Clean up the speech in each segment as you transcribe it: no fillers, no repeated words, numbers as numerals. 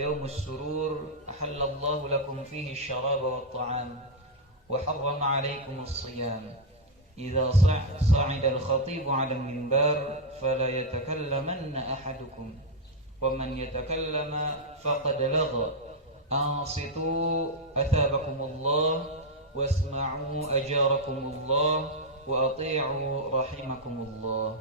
ويوم السرور أحل الله لكم فيه الشراب والطعام وحرم عليكم الصيام. إذا صعد الخطيب على المنبر فلا يتكلمن أحدكم ومن يتكلم فقد لغى. أنصتوا أثابكم الله واسمعوا أجاركم الله وأطيعوا رحمكم الله.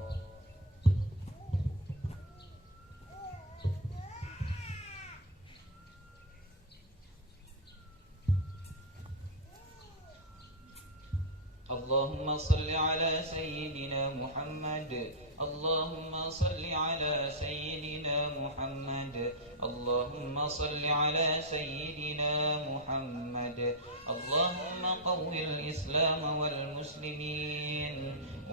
اللهم صل على سيدنا محمد. اللهم صل على سيدنا محمد. اللهم صل على سيدنا محمد. اللهم قو الإسلام والمسلمين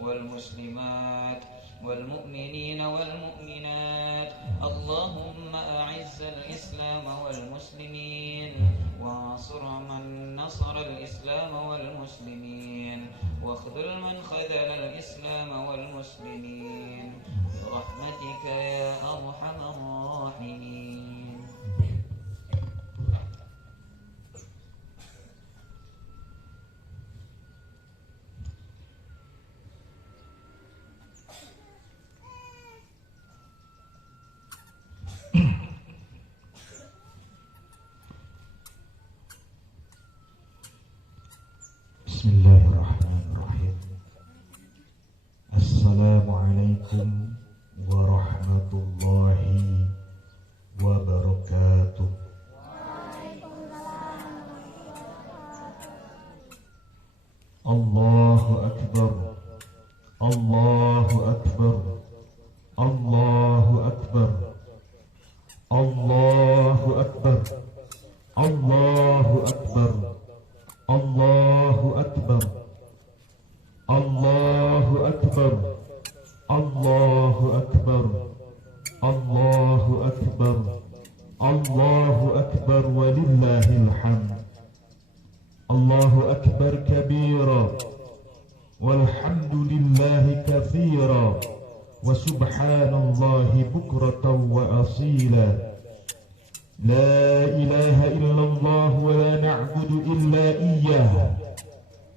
والمسلمات والمؤمنين والمؤمنات. اللهم أعز الإسلام والمسلمين وانصر من نصر الإسلام والمسلمين واخذل من خذل الإسلام والمسلمين برحمتك يا أرحم الراحمين. Bismillahirrahmanirrahim. Assalamualaikum warahmatullahi wabarakatuh. Allahu akbar. Allahu akbar. Allahu akbar. Allahu akbar. Allahu akbar. Allahu akbar. Allahu akbar. Allahu akbar. Allahu akbar. Allahu akbar walillahil hamd. Allahu akbar kabira walhamdulillahi katsira wa subhanallahi bukratan wa asila. لا إله إلا الله ولا نعبد إلا إياه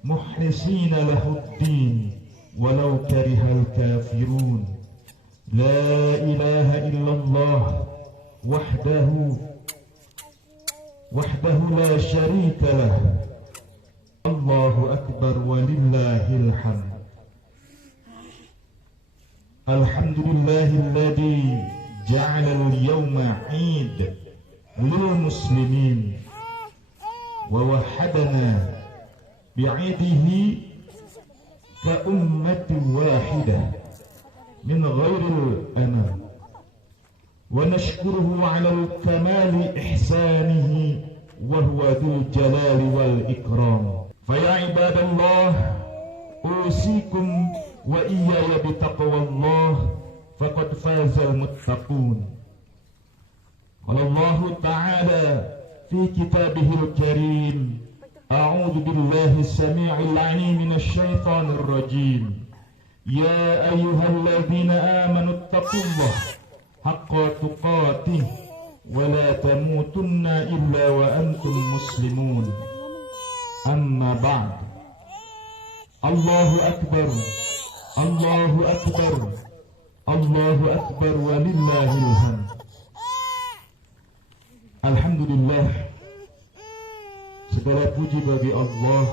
مخلصين له الدين ولو كره الكافرون. لا إله إلا الله وحده لا شريك له. الله أكبر ولله الحمد. الحمد لله الذي جعل اليوم عيد للمسلمين ووحدنا بعيده كأمة واحدة من غير الأمام، ونشكره على الكمال إحسانه وهو ذو الجلال والإكرام. فيا عباد الله أوصيكم وإياي بتقوى الله فقد فاز المتقون. قال الله تعالى في كتابه الكريم: أعوذ بالله السميع العليم من الشيطان الرجيم. يا أيها الذين آمنوا اتقوا الله حق تقاته ولا تموتن إلا وأنتم مسلمون. أما بعد. الله أكبر. الله أكبر. الله أكبر ولله الحمد. Alhamdulillah, segala puji bagi Allah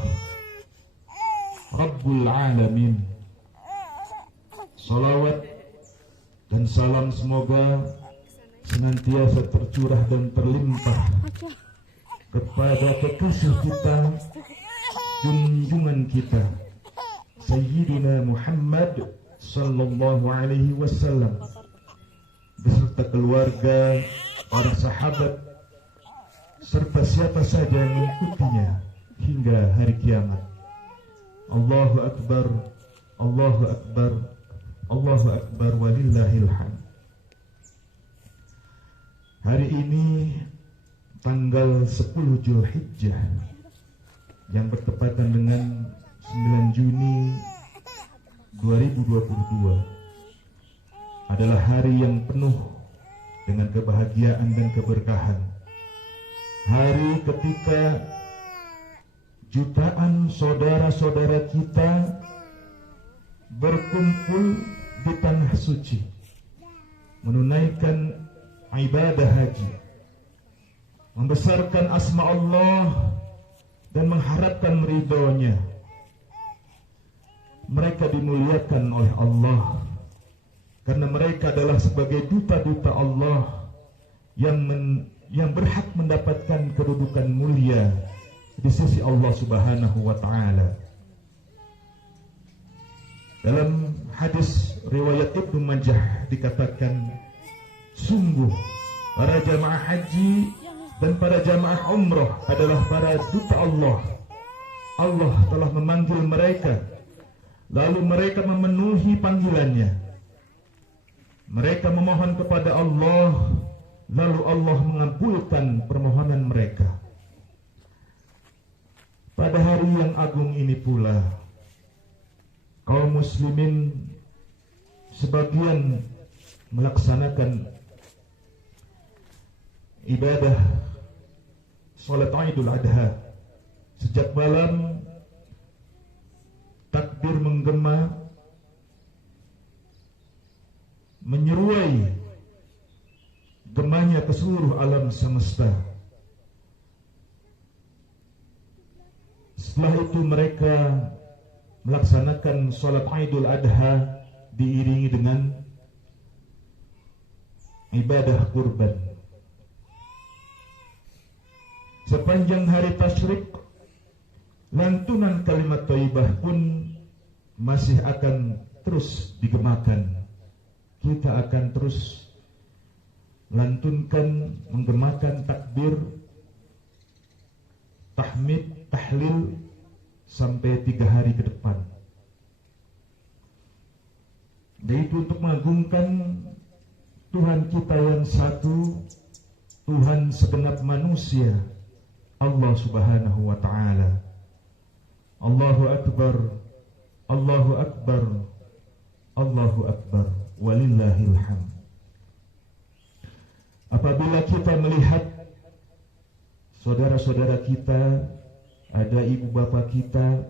Rabbul Alamin. Salawat dan salam semoga senantiasa tercurah dan terlimpah kepada kekasih kita, junjungan kita, Sayyidina Muhammad sallallahu alaihi wasallam, beserta keluarga, para sahabat, serta siapa saja yang mengikutinya hingga hari kiamat. Allahu Akbar. Allahu Akbar. Allahu Akbar walillahil hamd. Hari ini tanggal 10 Zulhijjah yang bertepatan dengan 9 Juni 2022 adalah hari yang penuh dengan kebahagiaan dan keberkahan. hari ketika jutaan saudara-saudara kita berkumpul di tanah suci menunaikan ibadah haji, membesarkan asma Allah dan mengharapkan ridhonya. Mereka dimuliakan oleh Allah karena mereka adalah sebagai duta-duta Allah yang berhak mendapatkan kedudukan mulia di sisi Allah Subhanahu wa taala. Dalam hadis riwayat Ibnu Majah dikatakan, sungguh para jamaah haji dan para jamaah umrah adalah para duta Allah. Allah telah memanggil mereka, lalu mereka memenuhi panggilannya. Mereka memohon kepada Allah, lalu Allah mengabulkan permohonan mereka. Pada hari yang agung ini pula, kaum muslimin sebagian melaksanakan ibadah salat Idul Adha. Sejak malam takbir menggema menyeruai gemanya ke seluruh alam semesta. Setelah itu mereka melaksanakan salat Idul Adha diiringi dengan ibadah kurban. Sepanjang hari tasyrik, lantunan kalimat thayyibah pun masih akan terus digemakan. Kita akan terus lantunkan, menggemakan takbir, tahmid, tahlil sampai 3 hari ke depan. Dan itu untuk mengagungkan Tuhan kita yang satu, Tuhan segenap manusia, Allah Subhanahu wa taala. Allahu akbar, Allahu akbar, Allahu akbar, walillahil hamd. Apabila kita melihat saudara-saudara kita, ada ibu bapak kita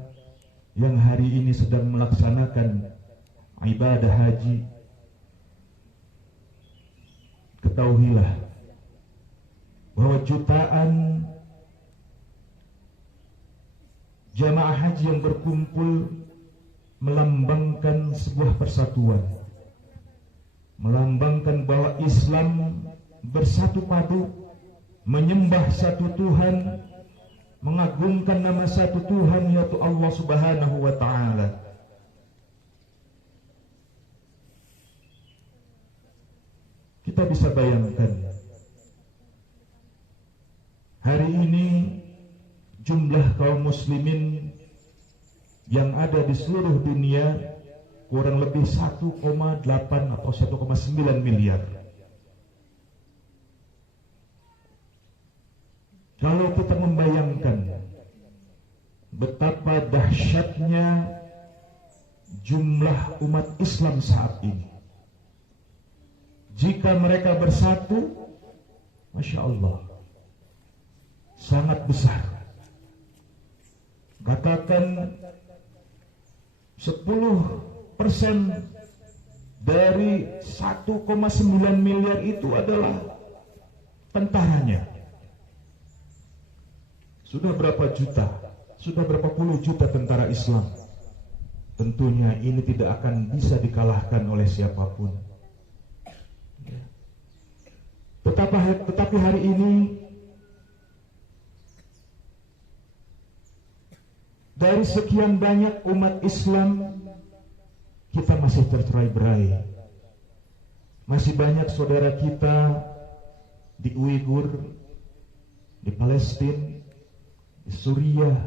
yang hari ini sedang melaksanakan ibadah haji, ketahuilah bahwa jutaan jamaah haji yang berkumpul melambangkan sebuah persatuan, melambangkan bahwa Islam bersatu padu, menyembah satu Tuhan, mengagungkan nama satu Tuhan, yaitu Allah Subhanahu wa taala. Kita bisa bayangkan hari ini jumlah kaum muslimin yang ada di seluruh dunia kurang lebih 1,8 atau 1,9 miliar. Kalau kita membayangkan betapa dahsyatnya jumlah umat Islam saat ini, jika mereka bersatu, Masya Allah, sangat besar. Katakan 10% dari 1,9 miliar itu adalah tentaranya. Sudah berapa juta? Sudah berapa puluh juta tentara Islam? Tentunya ini tidak akan bisa dikalahkan oleh siapapun. Tetapi hari ini dari sekian banyak umat Islam, kita masih tercerai-berai. Masih banyak saudara kita di Uighur, di Palestina, di Suriah,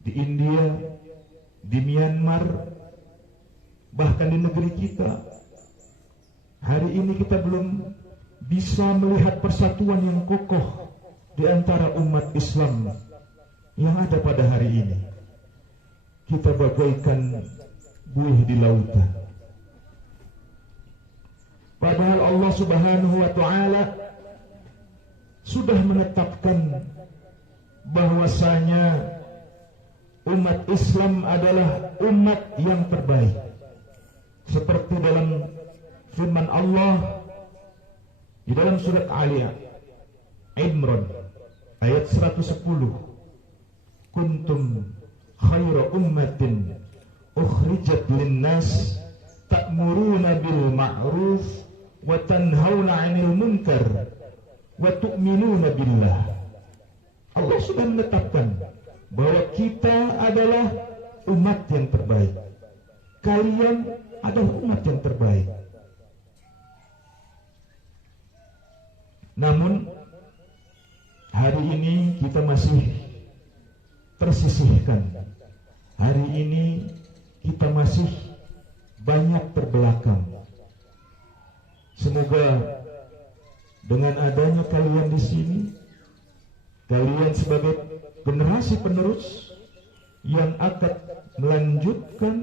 di India, di Myanmar, bahkan di negeri kita. Hari ini kita belum bisa melihat persatuan yang kokoh di antara umat Islam yang ada pada hari ini. Kita bagaikan buih di lautan. Padahal Allah Subhanahu wa taala sudah menetapkan bahwasanya umat Islam adalah umat yang terbaik, seperti dalam firman Allah di dalam surat Ali Imran ayat 110, kuntum khaira ummatin ukhrijat linnas ta'muruna bil ma'ruf wa tanhauna 'anil munkar wa tu'minuna billah. Allah sudah menetapkan bahwa kita adalah umat yang terbaik. Kalian adalah umat yang terbaik. Namun hari ini kita masih tersisihkan. Hari ini kita masih banyak terbelakang. Semoga dengan adanya kalian di sini, kalian sebagai generasi penerus yang akan melanjutkan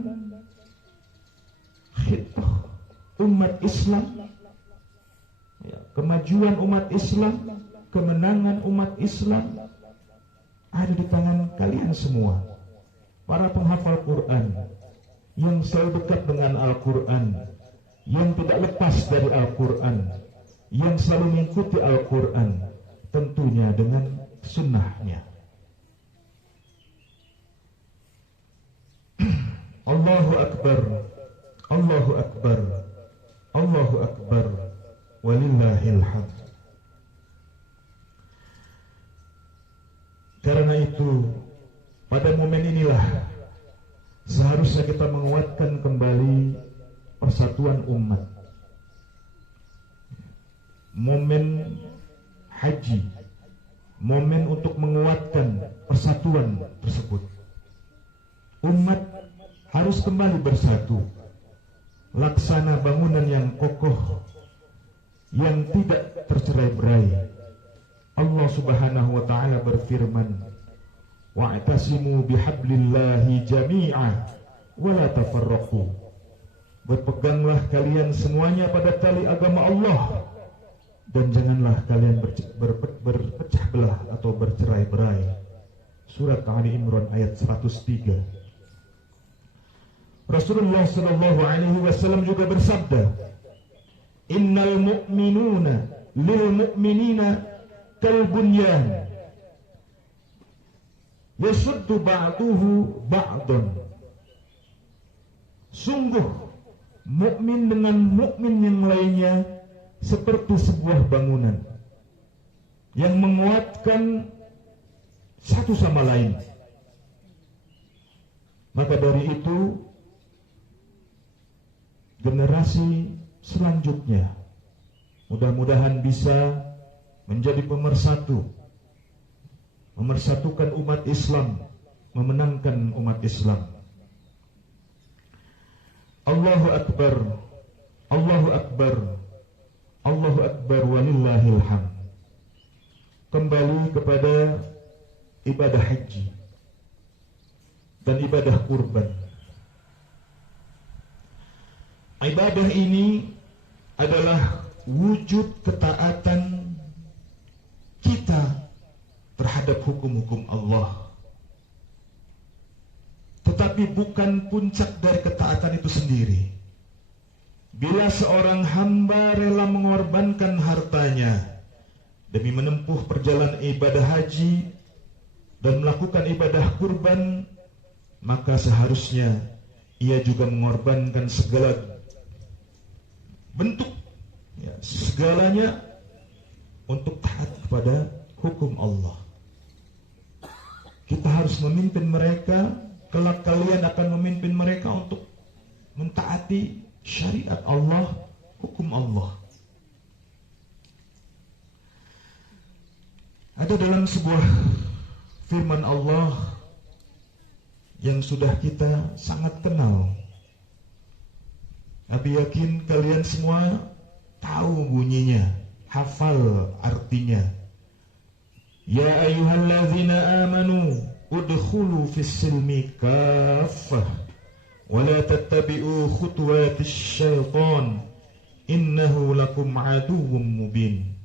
khidmah umat Islam, kemajuan umat Islam, kemenangan umat Islam ada di tangan kalian semua. Para penghafal Quran yang selalu dekat dengan Al-Quran, yang tidak lepas dari Al-Quran, yang selalu mengikuti Al-Quran, tentunya dengan sunnahnya. Allahu Akbar, Allahu Akbar, Allahu Akbar, walillahil hamd. Karena itu, pada momen inilah seharusnya kita menguatkan kembali persatuan umat. Momen haji, momen untuk menguatkan persatuan tersebut. Umat harus kembali bersatu, laksana bangunan yang kokoh, yang tidak tercerai-berai. Allah Subhanahu wa ta'ala berfirman, wa'tasimu bihablillahi jami'a wa la tafarraqu. Berpeganglah kalian semuanya pada tali agama Allah, dan janganlah kalian berpecah belah atau bercerai-berai. Surat Ali Imran ayat 103. Rasulullah sallallahu alaihi wasallam juga bersabda, innal mu'minuna lil mu'minina kal bunyan yasuddu ba'duhu ba'dan. Sungguh mukmin dengan mukmin yang lainnya seperti sebuah bangunan yang menguatkan satu sama lain. Maka dari itu generasi selanjutnya mudah-mudahan bisa menjadi pemersatu, memersatukan umat Islam, memenangkan umat Islam. Allahu Akbar, Allahu Akbar, Allahu Akbar, walillahil hamd. Kembali kepada ibadah haji dan ibadah kurban. Ibadah ini adalah wujud ketaatan kita terhadap hukum-hukum Allah. Tetapi bukan puncak dari ketaatan itu sendiri. Bila seorang hamba rela mengorbankan hartanya demi menempuh perjalanan ibadah haji dan melakukan ibadah kurban, maka seharusnya ia juga mengorbankan segala bentuk, segalanya untuk taat kepada hukum Allah. Kita harus memimpin mereka, kelak kalian akan memimpin mereka untuk mentaati syariat Allah, hukum Allah. Ada dalam sebuah firman Allah yang sudah kita sangat kenal. Abi yakin kalian semua tahu bunyinya, hafal artinya. Ya ayyuhalladzina amanu udkhulu fis-silmi kaffah wa la tattabi'u khutuwatis syaitan innahu lakum aduwwum mubin.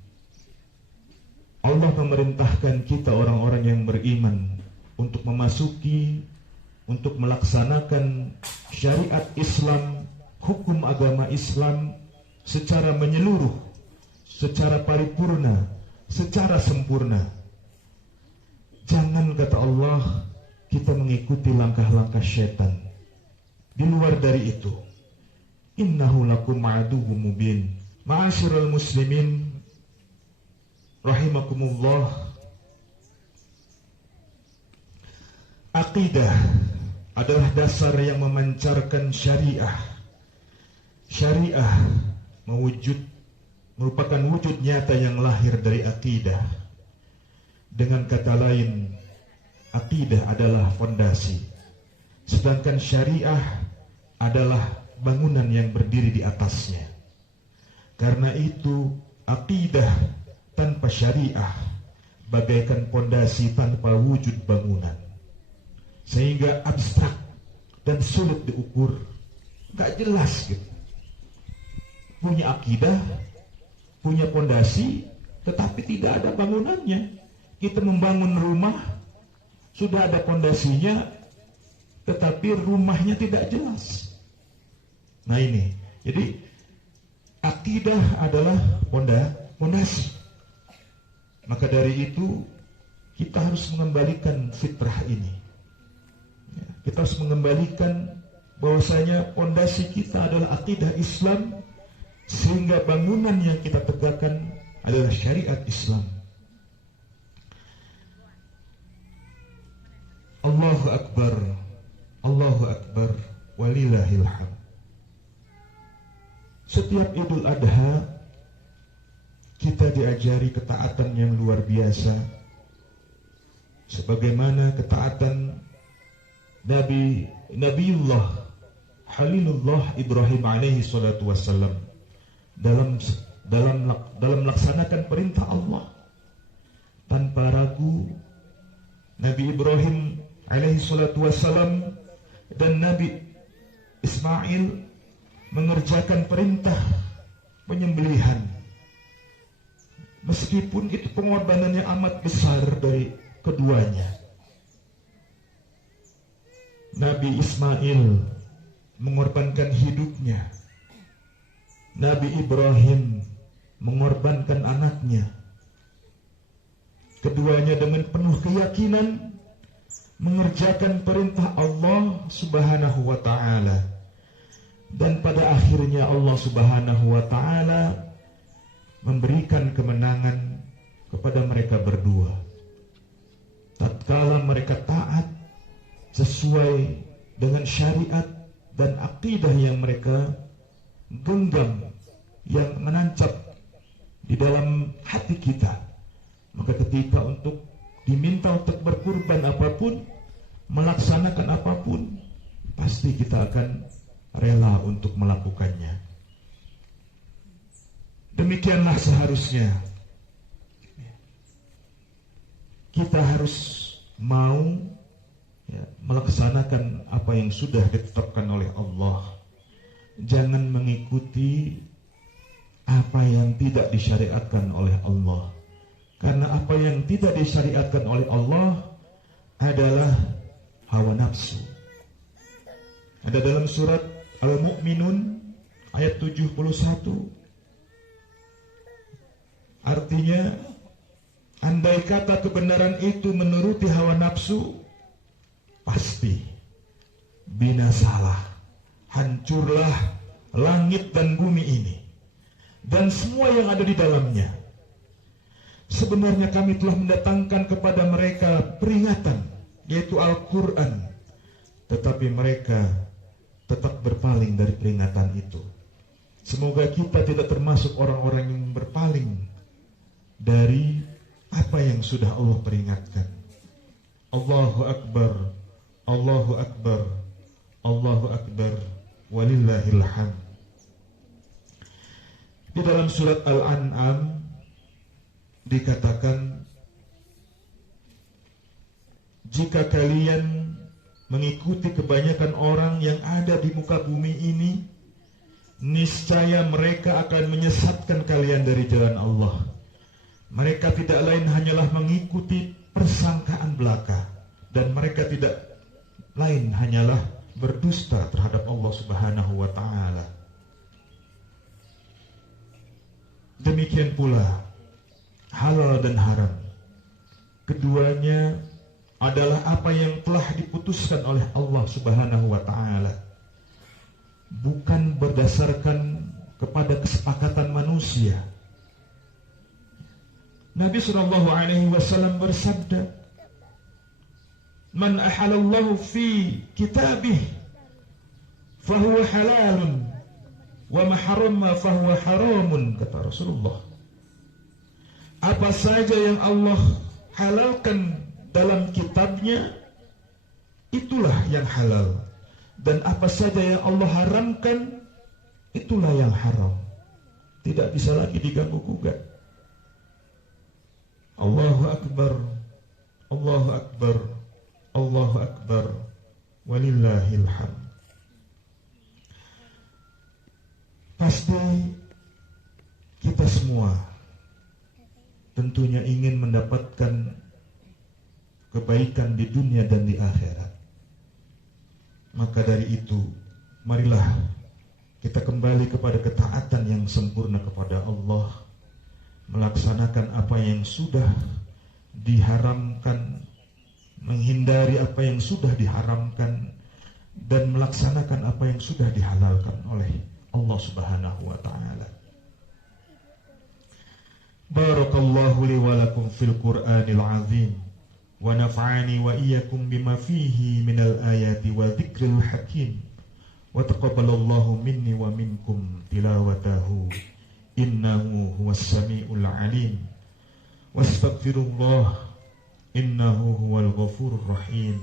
memerintahkan kita orang-orang yang beriman untuk memasuki, untuk melaksanakan syariat Islam, hukum agama Islam secara menyeluruh, secara paripurna, secara sempurna. Jangan, kata Allah, kita mengikuti langkah-langkah syaitan. Di luar dari itu, innahu lakum aduwwum mubin. Ma'asyiral muslimin rahimakumullah, akidah adalah dasar yang memancarkan syariah. Syariah merupakan wujud nyata yang lahir dari akidah. Dengan kata lain, akidah adalah fondasi, sedangkan syariah adalah bangunan yang berdiri di atasnya. Karena itu, akidah tanpa syariah bagaikan fondasi tanpa wujud bangunan, sehingga abstrak dan sulit diukur, gak jelas gitu. Punya akidah, punya fondasi, tetapi tidak ada bangunannya. Kita membangun rumah, sudah ada fondasinya, tetapi rumahnya tidak jelas. Nah ini, jadi akidah adalah fondasi. Maka dari itu kita harus mengembalikan fitrah ini. Kita harus mengembalikan bahwasanya fondasi kita adalah akidah Islam, sehingga bangunan yang kita tegakkan adalah syariat Islam. Allahu Akbar, Allahu Akbar, walillahil hamd. Setiap Idul Adha kita diajari ketaatan yang luar biasa, sebagaimana ketaatan Nabiullah Halilullah Ibrahim alaihi salatu wassalam dalam melaksanakan perintah Allah tanpa ragu. Nabi Ibrahim alaihi salatu wassalam dan Nabi Ismail mengerjakan perintah penyembelihan, meskipun itu pengorbanan yang amat besar dari keduanya. Nabi Ismail mengorbankan hidupnya, Nabi Ibrahim mengorbankan anaknya. Keduanya dengan penuh keyakinan mengerjakan perintah Allah Subhanahu wa ta'ala. Dan pada akhirnya Allah Subhanahu wa ta'ala memberikan kemenangan kepada mereka berdua, tatkala mereka taat sesuai dengan syariat dan akidah yang mereka genggam, yang menancap di dalam hati kita. Maka ketika untuk diminta untuk berkurban apapun, melaksanakan apapun, pasti kita akan rela untuk melakukannya. Demikianlah seharusnya kita harus mau melaksanakan apa yang sudah ditetapkan oleh Allah. Jangan mengikuti apa yang tidak disyariatkan oleh Allah. Karena apa yang tidak disyariatkan oleh Allah adalah hawa nafsu. Ada dalam surat Al-Mu'minun ayat 71. Artinya, andai kata kebenaran itu menuruti hawa nafsu, pasti binasalah, hancurlah langit dan bumi ini dan semua yang ada di dalamnya. Sebenarnya kami telah mendatangkan kepada mereka peringatan, yaitu Al-Quran, tetapi mereka tetap berpaling dari peringatan itu. Semoga kita tidak termasuk orang-orang yang berpaling dari apa yang sudah Allah peringatkan. Allahu Akbar, Allahu Akbar, Allahu Akbar, walillahil hamd. Di dalam surat Al-An'am dikatakan, jika kalian mengikuti kebanyakan orang yang ada di muka bumi ini, niscaya mereka akan menyesatkan kalian dari jalan Allah. Mereka tidak lain hanyalah mengikuti persangkaan belaka, dan mereka tidak lain hanyalah berdusta terhadap Allah Subhanahu wa taala. Demikian pula halal dan haram, keduanya adalah apa yang telah diputuskan oleh Allah Subhanahu wa taala, bukan berdasarkan kepada kesepakatan manusia. Nabi sallallahu alaihi wasallam bersabda, "Man ahalallahu fi kitabih fahuwa halalun wa ma harrama fahuwa haramun," kata Rasulullah. Apa saja yang Allah halalkan dalam kitabnya, itulah yang halal, dan apa saja yang Allah haramkan, itulah yang haram. Tidak bisa lagi diganggu gugat. Allahu Akbar, Allahu Akbar, Allahu Akbar, walillahil hamd. Pasti kita semua tentunya ingin mendapatkan kebaikan di dunia dan di akhirat. Maka dari itu, marilah kita kembali kepada ketaatan yang sempurna kepada Allah, melaksanakan apa yang sudah diharamkan, menghindari apa yang sudah diharamkan, dan melaksanakan apa yang sudah dihalalkan oleh Allah Subhanahu wa taala. Barakallahu li wa lakum fil Qur'anil azim, wa nafa'ani wa iyyakum bima fihi minal ayati wa dzikril hakim, wa taqabbalallahu minni wa minkum tilawatahu, innahu huwas samiul alim, wastaghfirullah innahu huwal ghafurur rahim.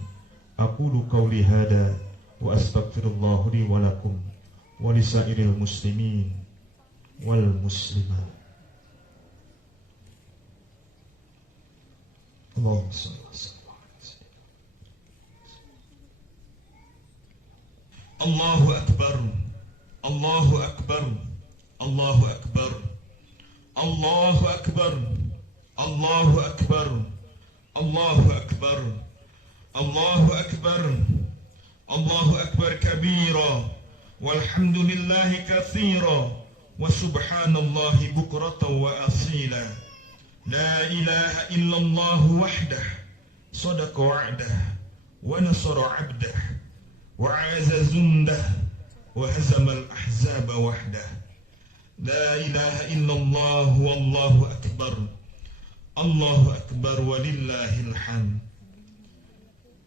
Aqulu qawli hada wa astaghfirullah li wa lakum wa lisairil muslimin wal muslimat. Allahumma shalli wa sallim ala sayyidina. Allahu akbar, Allahu akbar, Allahu akbar, Allahu akbar, Allahu akbar, Allahu akbar, Allahu akbar, Allahu akbar kabira, walhamdulillahi katsira, wa subhanallahi bukratan wa asila. La ilaha illallah wahdah, sadaqa wa'dah, wa nasara 'abdah, wa 'aza zundah, wa hazamal ahzaba wahdah. La ilaha illallah wallahu akbar, Allahu akbar walillahil hamd.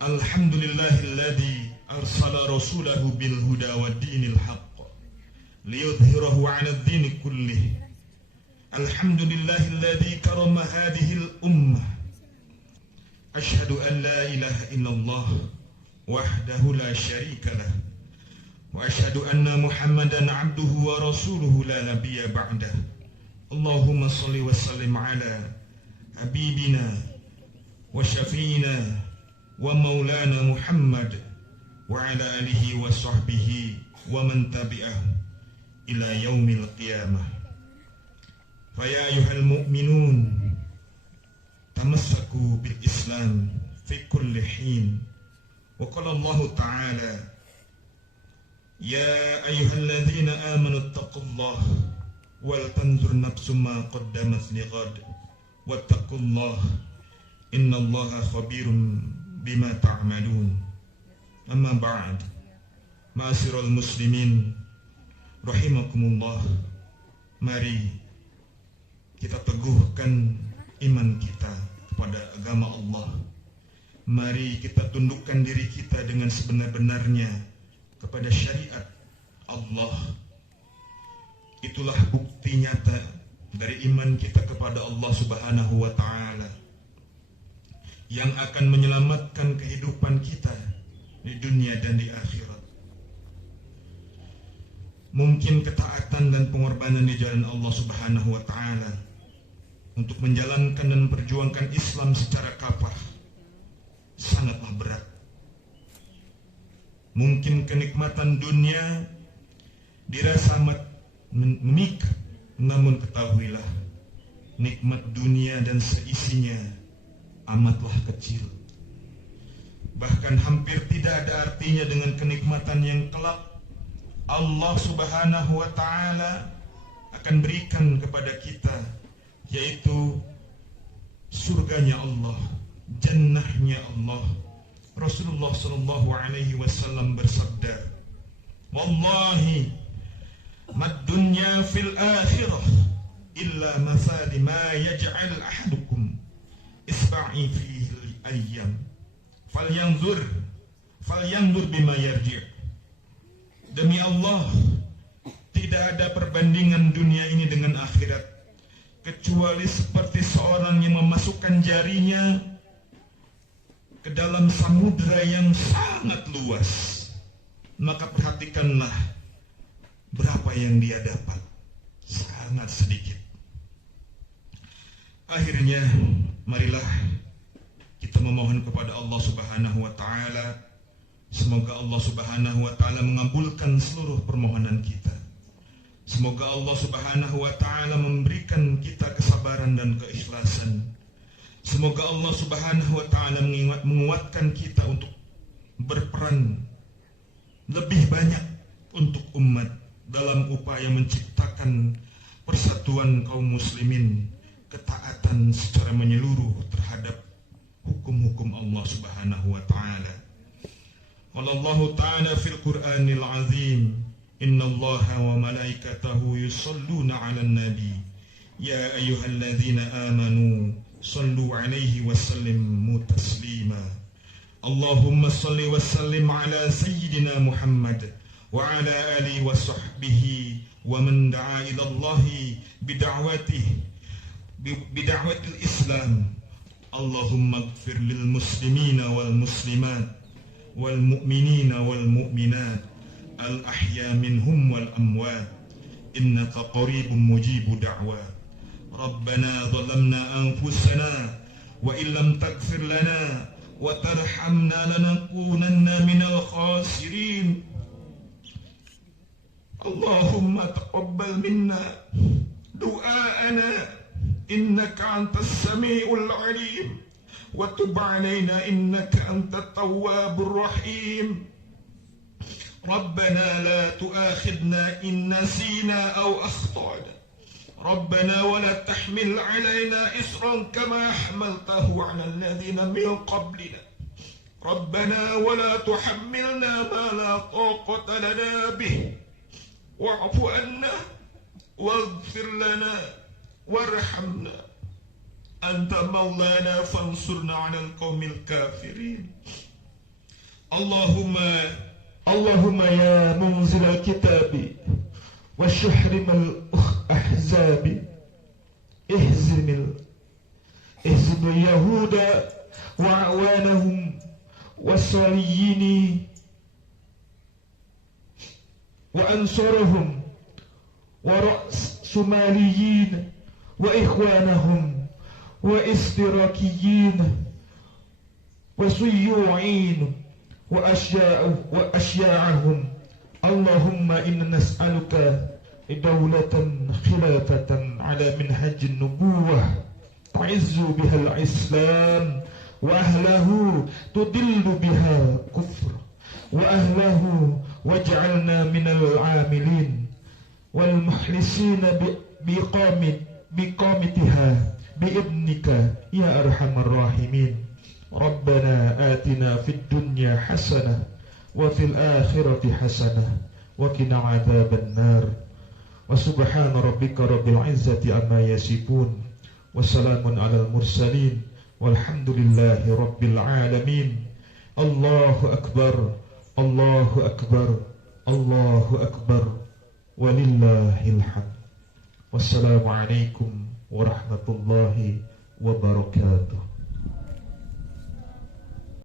Alhamdulillahilladzi arsala rasulahu bil huda wa dinil haqq liyudhhirahu 'ala ad-din kullih. Alhamdulillahilladzi karama hadhil ummah. Asyhadu an la ilaha illallah wahdahu la syarika lah, wa asyhadu anna Muhammadan 'abduhu wa rasuluhu la nabiyya ba'dah. Allahumma shalli wa sallim ala habibina wa syafiina wa maulana Muhammad wa ala alihi wa sahbihi wa man tabi'ahu ila yaumil qiyamah. Faya ayyuhal mu'minun tamassaku bil Islam fi kulli hin. Wa qala Allah ta'ala, ya ayyuhalladzina amanu taqullaha wal tanzur nafsum ma qaddamat lighad wattaqullaha innallaha khabirum bima ta'malun. Amma ba'd, ma'asyiral muslimin rahimakumullah, mari kita teguhkan iman kita kepada agama Allah. Mari kita tundukkan diri kita dengan sebenar-benarnya kepada syariat Allah. Itulah bukti nyata dari iman kita kepada Allah Subhanahu wa ta'ala, yang akan menyelamatkan kehidupan kita di dunia dan di akhirat. Mungkin ketaatan dan pengorbanan di jalan Allah Subhanahu wa ta'ala untuk menjalankan dan perjuangkan Islam secara kafah sangatlah berat. Mungkin kenikmatan dunia dirasa amat memikat, namun ketahuilah nikmat dunia dan seisinya amatlah kecil. Bahkan hampir tidak ada artinya dengan kenikmatan yang kelak Allah Subhanahu wa Ta'ala akan berikan kepada kita, yaitu surganya Allah, jannahnya Allah. Rasulullah sallallahu alaihi wasallam bersabda, "Wallahi mad dunya fil akhirah illa mathali ma yaj'al ahadukum isba'i fihi al-ayyam falyanzur bima yarji'." Demi Allah, tidak ada perbandingan dunia ini dengan akhirat, kecuali seperti seorang yang memasukkan jarinya ke dalam samudra yang sangat luas. Maka perhatikanlah berapa yang dia dapat, sangat sedikit. Akhirnya, marilah kita memohon kepada Allah Subhanahu wa Ta'ala, semoga Allah Subhanahu wa Ta'ala mengabulkan seluruh permohonan kita. Semoga Allah Subhanahu wa Ta'ala memberikan kita kesabaran dan keikhlasan. Semoga Allah Subhanahu wa Ta'ala menguatkan kita untuk berperan lebih banyak untuk umat dalam upaya menciptakan persatuan kaum muslimin, ketaatan secara menyeluruh terhadap hukum-hukum Allah Subhanahu wa Ta'ala. Wallahu ta'ala fil Qur'anil azim, innallaha wa malaikatahu yusalluna 'alan nabi ya ayyuhalladzina amanu sallu 'alaihi wa sallimu taslima. Allahumma salli wa sallim 'ala sayyidina Muhammad wa 'ala alihi wa sahbihi wa man da'a ila Allah bid'awatil Islam. Allahumma ighfir lil muslimina wal muslimat wal mu'minina wal mu'minat al ahya minhum wal amwat innaka qaribun mujibu da'wat. Rabbana zalamna anfusana wa illam taghfir lana wa tarhamna lanakunanna minal khasirin. Allahumma taqabbal minna du'aana innaka antas sami'ul alim wa tub 'alaina innaka antat tawwabur rahim. Rabbana la tu'akhidna in nasina aw akhtana. Rabbana wa la tahmil 'alaina isran kama hamaltahu 'alal ladzina min qablina. Rabbana wa la tuhammilna ma la taqata lana bih. Wa'fu 'anna waghfir lana warhamna. Anta maulana fansurna 'alal qaumil kafirin. Allahumma ya munzilal kitabi wa syahrimal ahzabi ihzimil yahuda wa awanahum wa saliyini wa ansarahum wa ra'sumaliyin wa ikhwanahum wa istirakiyin wa suyu'in wa asya'ahum. Allahumma inna nas'aluka dawlatan khilafatan ala minhajin nubuwah ta'izzu bihal islam wa ahlahu tudillu biha kufr wa ahlahu waj'alna minal amilin wal muhlisina biqamitiha bi'ibnika ya arhamar rahimin. Rabbana atina fid dunya hasanah wa fil akhirati hasanah wa qina adzaban nar. Wa subhana rabbika rabbil izzati amma yasifun wa salamun alal mursalin walhamdulillahi rabbil alamin. Allahu akbar, Allahu akbar, Allahu akbar, walillahil hamd. Wassalamu alaikum warahmatullahi wabarakatuh.